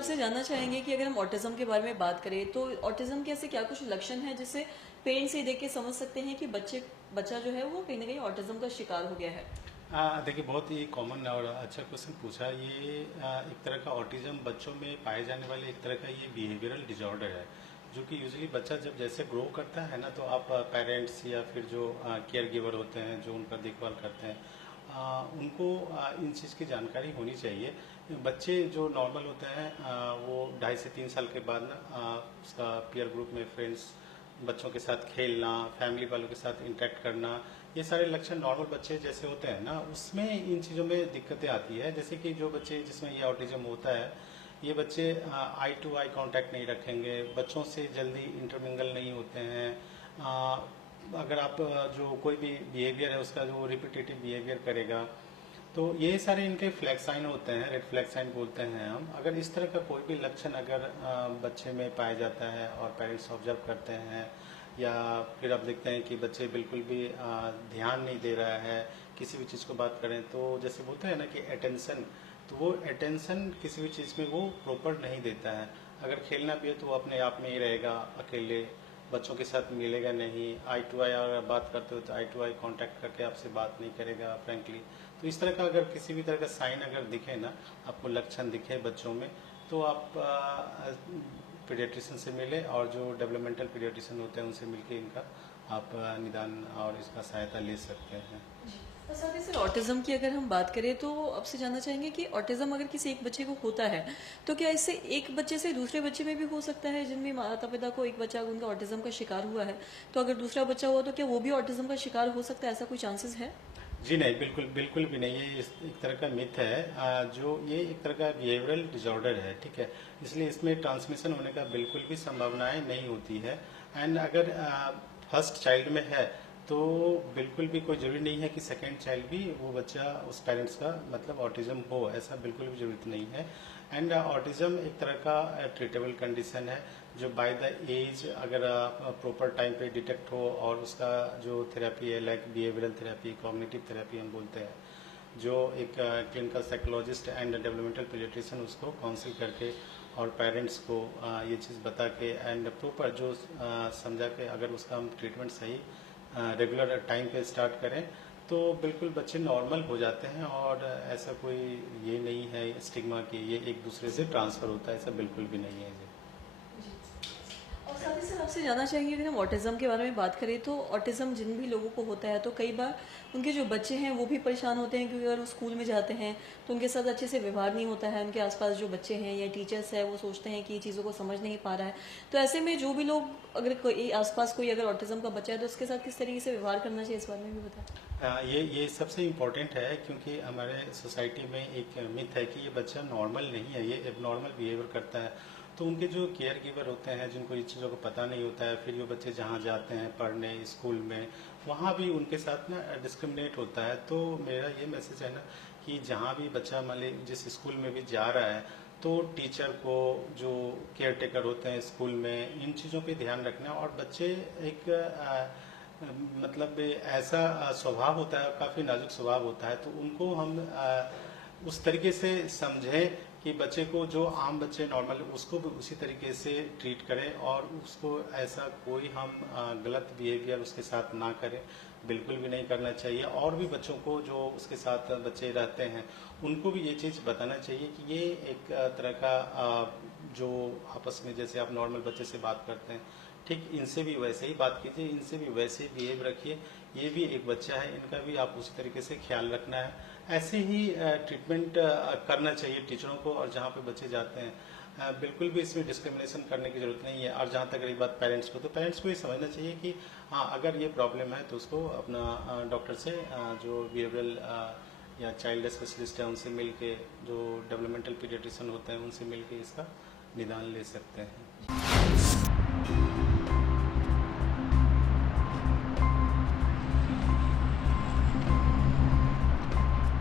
आपसे जानना चाहेंगे कि अगर हम ऑटिज्म के बारे में बात करें तो ऑटिज्म के ऐसे क्या कुछ लक्षण हैं जिससे पेरेंट्स ये देख के समझ सकते हैं कि बच्चा जो है वो कहीं ना कहीं ऑटिज्म का शिकार हो गया है। देखिए, बहुत ही कॉमन और अच्छा क्वेश्चन पूछा। ये एक तरह का ऑटिज्म बच्चों में पाए जाने वाले एक तरह का ये बिहेवियरल डिसऑर्डर है, जो कि यूजुअली बच्चा जब जैसे ग्रो करता है ना, तो आप पेरेंट्स या फिर जो केयर गिवर होते हैं जो उनका देखभाल करते हैं, उनको इन चीज़ की जानकारी होनी चाहिए। बच्चे जो नॉर्मल होते हैं वो 2.5 से 3 साल के बाद ना उसका पीयर ग्रुप में फ्रेंड्स बच्चों के साथ खेलना, फैमिली वालों के साथ इंटरेक्ट करना, ये सारे लक्षण नॉर्मल बच्चे जैसे होते हैं ना, उसमें इन चीज़ों में दिक्कतें आती है। जैसे कि जो बच्चे जिसमें ये ऑटिज्म होता है, ये बच्चे आई टू आई कांटेक्ट नहीं रखेंगे, बच्चों से जल्दी इंटरमिंगल नहीं होते हैं। अगर आप जो कोई भी बिहेवियर है उसका जो रिपीटेटिव बिहेवियर करेगा, तो ये सारे इनके फ्लैग साइन होते हैं, रेड फ्लैग साइन बोलते हैं हम। अगर इस तरह का कोई भी लक्षण अगर बच्चे में पाया जाता है और पेरेंट्स ऑब्जर्व करते हैं, या फिर आप देखते हैं कि बच्चे बिल्कुल भी ध्यान नहीं दे रहा है किसी भी चीज़ को बात करें, तो जैसे बोलते हैं ना कि अटेंशन, तो वो अटेंशन किसी भी चीज़ में वो प्रॉपर नहीं देता है। अगर खेलना भी है तो वो अपने आप में ही रहेगा, अकेले बच्चों के साथ मिलेगा नहीं। आई टू आई अगर बात करते हो तो आई टू आई कांटेक्ट करके आपसे बात नहीं करेगा फ्रेंकली। तो इस तरह का अगर किसी भी तरह का साइन अगर दिखे ना, आपको लक्षण दिखे बच्चों में, तो आप पीडियाट्रिशियन से मिले, और जो डेवलपमेंटल पीडियाट्रिशियन होते हैं उनसे मिलके इनका आप निदान और इसका सहायता ले सकते हैं। और साथ ही सर ऑटिज्म की अगर हम बात करें तो आपसे जानना चाहेंगे कि ऑटिज्म अगर किसी एक बच्चे को होता है तो क्या इससे एक बच्चे से दूसरे बच्चे में भी हो सकता है, जिनमें माता पिता को एक बच्चा उनका ऑटिज्म का शिकार हुआ है, तो अगर दूसरा बच्चा हुआ तो क्या वो भी ऑटिज्म का शिकार हो सकता है, ऐसा कोई चांसेस है? जी नहीं, बिल्कुल बिल्कुल भी नहीं। ये एक तरह का मिथ है, जो ये एक तरह का बिहेवियरल डिसऑर्डर है, ठीक है। इसलिए इसमें ट्रांसमिशन होने का बिल्कुल भी संभावनाएं नहीं होती है। एंड अगर फर्स्ट चाइल्ड में है तो बिल्कुल भी कोई जरूरी नहीं है कि सेकेंड चाइल्ड भी वो बच्चा उस पेरेंट्स का मतलब ऑटिज्म हो, ऐसा बिल्कुल भी जरूरत नहीं है। एंड ऑटिज्म एक तरह का ट्रीटेबल कंडीशन है, जो बाय द एज अगर प्रॉपर टाइम पे डिटेक्ट हो, और उसका जो थेरेपी है like behavioural therapy, cognitive therapy हम बोलते हैं, जो एक clinical psychologist and developmental paediatrician उसको काउंसिल करके और पेरेंट्स को ये चीज़ बता के एंड प्रॉपर जो समझा के अगर उसका हम ट्रीटमेंट सही रेगुलर टाइम पे स्टार्ट करें, तो बिल्कुल बच्चे नॉर्मल हो जाते हैं। और ऐसा कोई ये नहीं है स्टिग्मा कि ये एक दूसरे से ट्रांसफर होता है, ऐसा बिल्कुल भी नहीं है जी। और साथ ही सर आपसे जानना चाहेंगे अगर हम ऑटिज्म के बारे में बात करें तो ऑटिज्म जिन भी लोगों को होता है तो कई बार उनके जो बच्चे हैं वो भी परेशान होते हैं, क्योंकि अगर वो स्कूल में जाते हैं तो उनके साथ अच्छे से व्यवहार नहीं होता है, उनके आसपास जो बच्चे हैं या टीचर्स है वो सोचते हैं कि ये चीज़ों को समझ नहीं पा रहा है। तो ऐसे में जो भी लोग अगर कोई आसपास कोई अगर ऑटिज्म का बच्चा है तो उसके साथ किस तरीके से व्यवहार करना चाहिए, इस बारे में भी बताएं। ये सबसे इम्पोर्टेंट है, क्योंकि हमारे सोसाइटी में एक मिथ है कि ये बच्चा नॉर्मल नहीं है, ये एबनॉर्मल बिहेवियर करता है। तो उनके जो केयर गिवर होते हैं जिनको ये चीज़ों को पता नहीं होता है, फिर ये बच्चे जहाँ जाते हैं पढ़ने स्कूल में, वहाँ भी उनके साथ ना डिस्क्रिमिनेट होता है। तो मेरा ये मैसेज है ना कि जहाँ भी बच्चा मान ली जिस स्कूल में भी जा रहा है, तो टीचर को, जो केयर टेकर होते हैं स्कूल में, इन चीज़ों पे ध्यान रखना। और बच्चे एक मतलब ऐसा स्वभाव होता है, काफ़ी नाजुक स्वभाव होता है, तो उनको हम उस तरीके से समझें कि बच्चे को जो आम बच्चे नॉर्मल उसको भी उसी तरीके से ट्रीट करें, और उसको ऐसा कोई हम गलत बिहेवियर उसके साथ ना करें, बिल्कुल भी नहीं करना चाहिए। और भी बच्चों को जो उसके साथ बच्चे रहते हैं उनको भी ये चीज़ बताना चाहिए कि ये एक तरह का जो आपस में जैसे आप नॉर्मल बच्चे से बात करते हैं, ठीक इनसे भी वैसे ही बात कीजिए, इनसे भी वैसे ही बिहेव रखिए। ये भी एक बच्चा है, इनका भी आप उसी तरीके से ख्याल रखना है। ऐसे ही ट्रीटमेंट करना चाहिए टीचरों को, और जहाँ पे बच्चे जाते हैं बिल्कुल भी इसमें डिस्क्रिमिनेशन करने की जरूरत नहीं है। और जहाँ तक रही बात पेरेंट्स को, तो पेरेंट्स को ये समझना चाहिए कि हाँ, अगर ये प्रॉब्लम है तो उसको अपना डॉक्टर से जो बिहेवियरल या चाइल्ड स्पेशलिस्ट है उनसे मिल के, जो डेवलपमेंटल पीडियाट्रिशियन होते हैं उनसे मिल के इसका निदान ले सकते हैं।